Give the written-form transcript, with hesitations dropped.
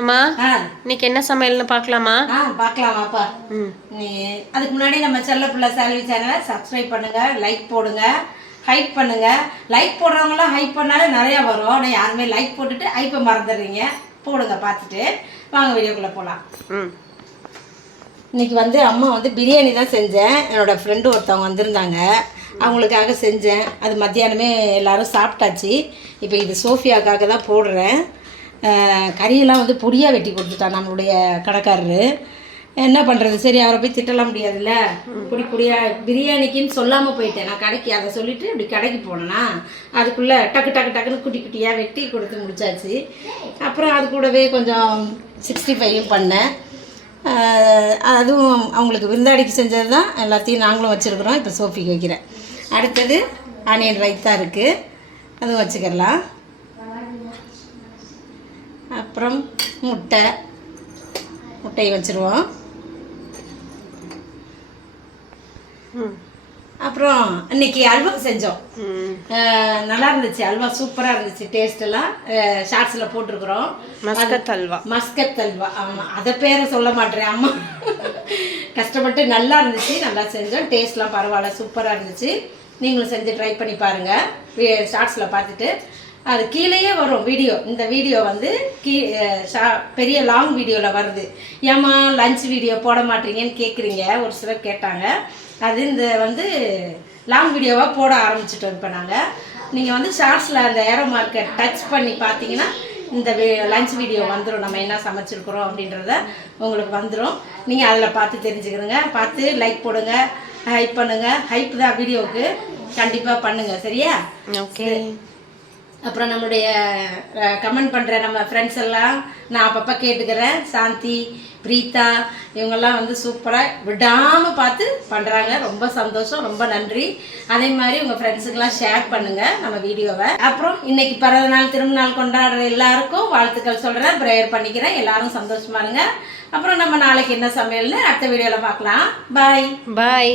அம்மா இன்னைக்கு என்ன சமையல்னு பார்க்கலாமா? பார்க்கலாமாப்பா. அதுக்கு முன்னாடி நம்ம செல்ல பிள்ளை சால்வி சேனலை சப்ஸ்கிரைப் பண்ணுங்க, லைக் போடுங்க, ஹைப் பண்ணுங்க. லைக் போடுறவங்களாம் ஹைப் பண்ணாலே நிறையா வரும். ஆனால் யாருமே லைக் போட்டுட்டு ஹைப்பை மறந்துடுறீங்க. போடுங்க, பார்த்துட்டு வாங்க வீடியோக்குள்ளே போகலாம். இன்னைக்கு அம்மா பிரியாணி தான் செஞ்சேன். என்னோடய ஃப்ரெண்டு ஒருத்தவங்க வந்திருந்தாங்க, அவங்களுக்காக செஞ்சேன். அது மத்தியானமே எல்லோரும் சாப்பிட்டாச்சு. இப்போ இது சோஃபியாவுக்காக தான் போடுறேன். கறியெல்லாம் பொடியாக வெட்டி கொடுத்துட்டான் நம்மளுடைய கடைக்காரரு. என்ன பண்ணுறது, சரி அவரை போய் திட்டலாம் முடியாதுல்ல. பொடியாக பிரியாணிக்குன்னு சொல்லாமல் போயிட்டேன் நான் கடைக்கு. அதை சொல்லிவிட்டு இப்படி கடைக்கு போனேன்னா அதுக்குள்ளே டக்குன்னு குட்டி குட்டியாக வெட்டி கொடுத்து முடிச்சாச்சு. அப்புறம் அது கூடவே கொஞ்சம் 65 பண்ணேன். அதுவும் அவங்களுக்கு விருந்தாடிக்கு செஞ்சது தான். எல்லாத்தையும் நாங்களும் வச்சுருக்குறோம். இப்போ சோஃபிக்கு வைக்கிறேன். அடுத்தது ஆனியன் ரைத்தா இருக்குது, அதுவும் வச்சுக்கலாம். அப்புறம் முட்டையை வச்சுருவோம். அப்புறம் இன்னைக்கு அல்வா செஞ்சோம். நல்லா இருந்துச்சு, அல்வா சூப்பராக இருந்துச்சு. டேஸ்டெல்லாம் ஷார்ட்ஸில் போட்டிருக்கிறோம். மஸ்கத் அல்வா. ஆமாம், அதை பேரை சொல்ல மாட்டேறேன் அம்மா. கஷ்டப்பட்டு நல்லா இருந்துச்சு, நல்லா செஞ்சோம். டேஸ்ட்லாம் பரவாயில்ல, சூப்பராக இருந்துச்சு. நீங்களும் செஞ்சு ட்ரை பண்ணி பாருங்கள். ஷார்ட்ஸில் பார்த்துட்டு அது கீழேயே வரும் வீடியோ. இந்த வீடியோ பெரிய லாங் வீடியோவில் வருது. ஏம்மா லஞ்ச் வீடியோ போட மாட்டீங்கன்னு கேட்குறீங்க, ஒரு சிலர் கேட்டாங்க. அது இந்த லாங் வீடியோவாக போட ஆரம்பிச்சிட்டோம் இப்போ நாங்கள். நீங்கள் ஷார்ட்ஸில் அந்த ஏரோ மார்க்கை டச் பண்ணி பார்த்தீங்கன்னா இந்த லஞ்ச் வீடியோ வந்துடும். நம்ம என்ன சமைச்சிருக்கிறோம் அப்படின்றத உங்களுக்கு வந்துடும். நீங்கள் அதில் பார்த்து தெரிஞ்சுக்கிறோங்க. பார்த்து லைக் போடுங்க, ஹைப் பண்ணுங்கள். ஹைப் தான் வீடியோவுக்கு, கண்டிப்பாக பண்ணுங்கள். சரியா? ஓகே. அப்புறம் நம்மளுடைய கமெண்ட் பண்ணுற நம்ம ஃப்ரெண்ட்ஸ் எல்லாம் நான் அப்பப்போ கேட்டுக்கிறேன். சாந்தி, பிரீதா, இவங்கெல்லாம் சூப்பராக விடாமல் பார்த்து பண்ணுறாங்க. ரொம்ப சந்தோஷம், ரொம்ப நன்றி. அதே மாதிரி உங்கள் ஃப்ரெண்ட்ஸுக்கெல்லாம் ஷேர் பண்ணுங்கள் நம்ம வீடியோவை. அப்புறம் இன்னைக்கு பிறந்த நாள், திரும்ப நாள் கொண்டாடுற எல்லாருக்கும் வாழ்த்துக்கள் சொல்கிறேன், ப்ரேயர் பண்ணிக்கிறேன். எல்லாரும் சந்தோஷமா இருங்க. அப்புறம் நம்ம நாளைக்கு என்ன சமையல்னு அடுத்த வீடியோவில் பார்க்கலாம். பாய்.